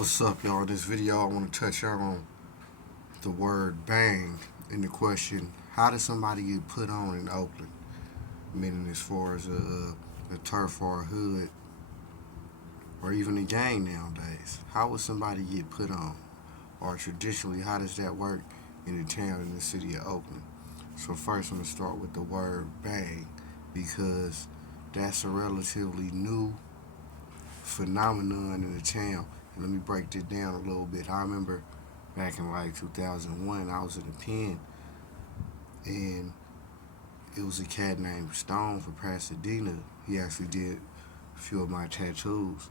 What's up, y'all? In this video, I want to touch on the word bang and the question, how does somebody get put on in Oakland? Meaning as far as a turf or a hood or even a gang nowadays. How would somebody get put on? Or traditionally, how does that work in the town in the city of Oakland? So first, I'm going to start with the word bang because that's a relatively new phenomenon in the town. And let me break it down a little bit. I remember back in like 2001, I was in a pen, and it was a cat named Stone for Pasadena. He actually did a few of my tattoos,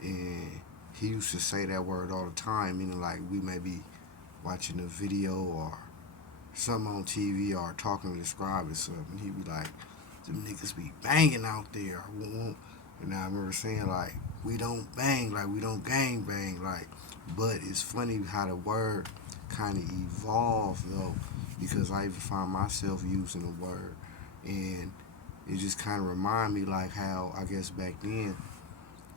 and he used to say that word all the time, meaning like we may be watching a video or something on TV or talking to describe it something. He'd be like, "Them niggas be banging out there." And I remember saying like, "We don't bang, like we don't gang bang, like." But it's funny how the word kind of evolved though, because I even find myself using the word, and it just kind of remind me like how I guess back then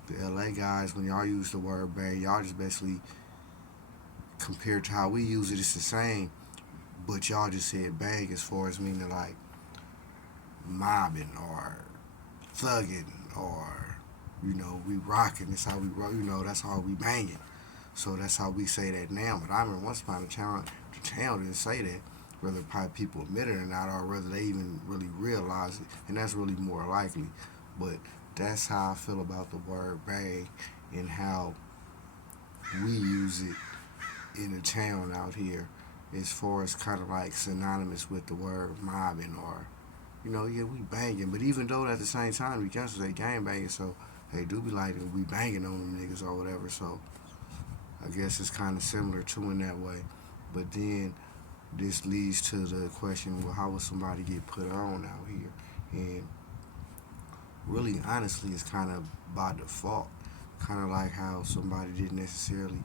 the LA guys, when y'all use the word bang, y'all just basically compared to how we use it, it's the same, but y'all just said bang as far as meaning like mobbing or thugging or we rocking. That's how we roll. That's how we banging. So that's how we say that now. But I remember once upon a time, the town didn't say that, whether probably people admit it or not, or whether they even really realize it, and that's really more likely. But that's how I feel about the word bang and how we use it in the town out here, as far as kind of like synonymous with the word mobbing or yeah, we banging. But even though at the same time we can't say gang banging, so they do be like we banging on them niggas or whatever. So I guess it's kind of similar to in that way. But then this leads to the question: well, how would somebody get put on out here? And really, honestly, it's kind of by default. Kind of like how somebody didn't necessarily,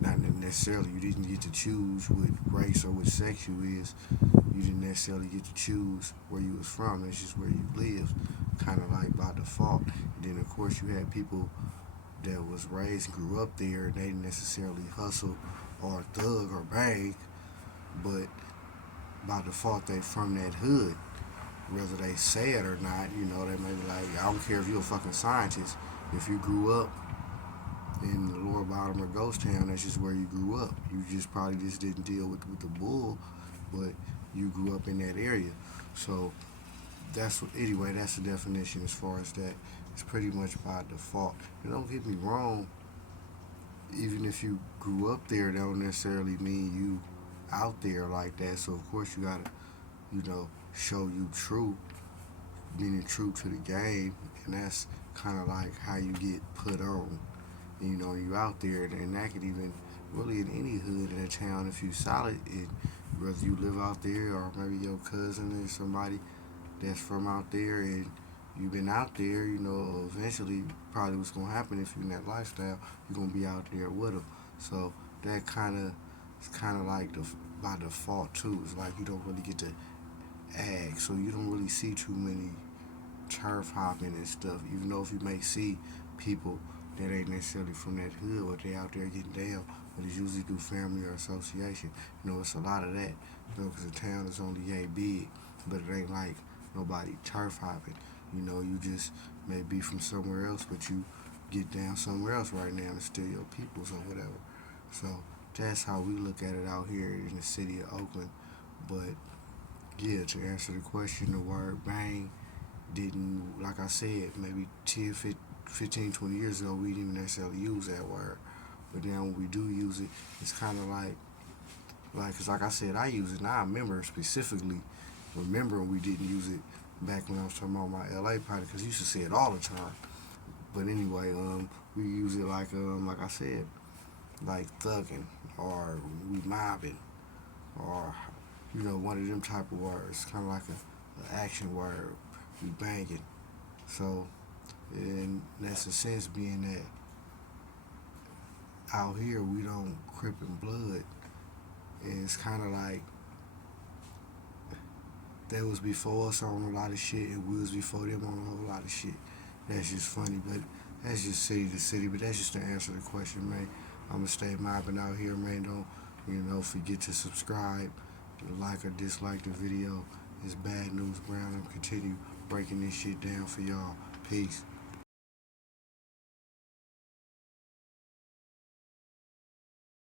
not necessarily, you didn't get to choose what race or what sex you is. You didn't necessarily get to choose where you was from. It's just where you live, kind of like by default. And then of course you had people that was raised and grew up there, and they didn't necessarily hustle or thug or bang, but by default they from that hood. Whether they say it or not, they may be like, I don't care if you're a fucking scientist. If you grew up in the lower bottom or ghost town, that's just where you grew up. You just probably just didn't deal with the bull, but you grew up in that area. So anyway, that's the definition as far as that. It's pretty much by default. And don't get me wrong, even if you grew up there, that don't necessarily mean you out there like that. So of course you gotta, show you true, meaning true to the game, and that's kind of like how you get put on. You out there, and that could even really in any hood in a town if you solid, whether you live out there or maybe your cousin or somebody that's from out there and you've been out there, eventually probably what's gonna happen if you're in that lifestyle, you're gonna be out there with them. So that kind of like by default too. It's like you don't really get to act, so you don't really see too many turf hopping and stuff. Even though if you may see people that ain't necessarily from that hood, but they out there getting down, but it's usually through family or association. It's a lot of that, because the town is only yay big, but it ain't like nobody turf hopping. You just may be from somewhere else, but you get down somewhere else right now and still your peoples or whatever. So that's how we look at it out here in the city of Oakland. But yeah, to answer the question, the word bang didn't, like I said, maybe 10, 15, 20 years ago, we didn't even necessarily use that word. But then when we do use it, it's kind of because like I said, I use it. Now I remember specifically, remembering we didn't use it back when I was talking about my LA party, because I used to say it all the time. But anyway, we use it like I said, like thugging or we mobbing or one of them type of words, kind of like a action word. We banging. So, and that's the sense being that out here we don't crip and blood. And it's kind of like they was before us on a lot of shit, and we was before them on a whole lot of shit. That's just funny. But That's just city to city, but that's just to answer the question, man. I'm gonna stay mobbing out here, man. Don't forget to subscribe, like or dislike the video. It's Bad News Brown. I'm continue breaking this shit down for y'all. Peace.